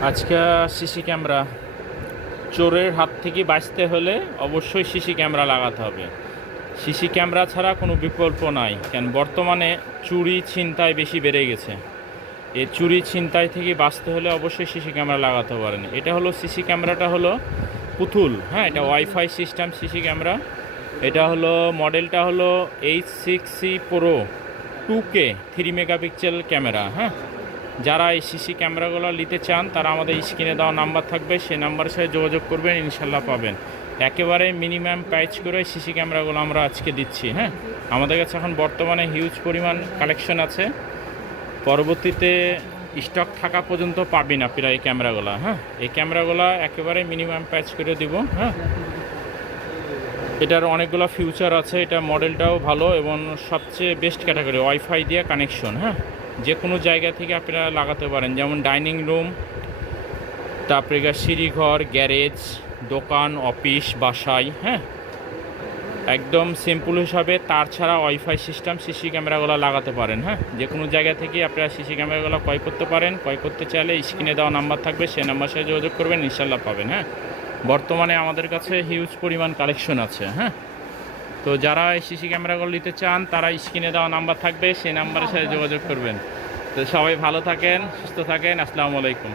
আজকে CC camera চোরের হাত থেকে বাঁচতে হলে অবশ্যই সিসি ক্যামেরা লাগাতে হবে। সিসি ক্যামেরা ছাড়া কোনো বিকল্প নাই, কেন বর্তমানে চুরি ছিনতাই বেশি বেড়ে গেছে। এই চুরি ছিনতাই থেকে বাঁচতে হলে অবশ্যই সিসি ক্যামেরা লাগাতে পারেন। এটা হলো সিসি ক্যামেরাটা হলো পুতুল, হ্যাঁ, এটা ওয়াইফাই সিস্টেম সিসি ক্যামেরা। এটা হলো মডেলটা হলো H6C Pro 2K 3 megapixel camera. হ্যাঁ, যারা এই সিসি ক্যামেরাগুলো নিতে চান তারা আমাদের স্ক্রিনে দেওয়া নাম্বার থাকবে, সেই নাম্বারের সাথে যোগাযোগ করবেন, ইনশাল্লাহ পাবেন। একেবারে মিনিমাম প্রাইস করে সিসি ক্যামেরাগুলো আমরা আজকে দিচ্ছি। হ্যাঁ, আমাদের কাছে এখন বর্তমানে হিউজ পরিমাণ কালেকশন আছে, পরবর্তীতে স্টক থাকা পর্যন্ত পাবি না প্রায় এই ক্যামেরাগুলো। হ্যাঁ, এই ক্যামেরাগুলো একেবারে মিনিমাম প্রাইস করে দিব। হ্যাঁ, এটার অনেকগুলো ফিউচার আছে, এটা মডেলটাও ভালো এবং সবচেয়ে বেস্ট ক্যাটাগরি ওয়াইফাই দিয়ে কানেকশন। হ্যাঁ, যে কোনো জায়গা থেকে আপনারা লাগাতে পারেন, যেমন ডাইনিং রুম, তারপরে সিঁড়িঘর, গ্যারেজ, দোকান, অফিস, বাসায়। হ্যাঁ, একদম সিম্পল হিসাবে তার ছাড়া ওয়াইফাই সিস্টেম সিসি ক্যামেরাগুলো লাগাতে পারেন। হ্যাঁ, যে কোনো জায়গা থেকে আপনারা সিসি ক্যামেরাগুলো ক্রয় করতে পারেন। ক্রয় করতে চাইলে স্ক্রিনে দেওয়া নাম্বার থাকবে, সেই নাম্বার সাথে যোগাযোগ করবেন, ইনশাল্লাহ পাবেন। হ্যাঁ, বর্তমানে আমাদের কাছে হিউজ পরিমাণ কালেকশন আছে। হ্যাঁ, তো যারা এই সিসি ক্যামেরাগুলো নিতে চান তারা স্ক্রিনে দেওয়া নাম্বার থাকবে, সেই নাম্বারের সাথে যোগাযোগ করবেন। তো সবাই ভালো থাকেন, সুস্থ থাকেন, আসসালামু আলাইকুম।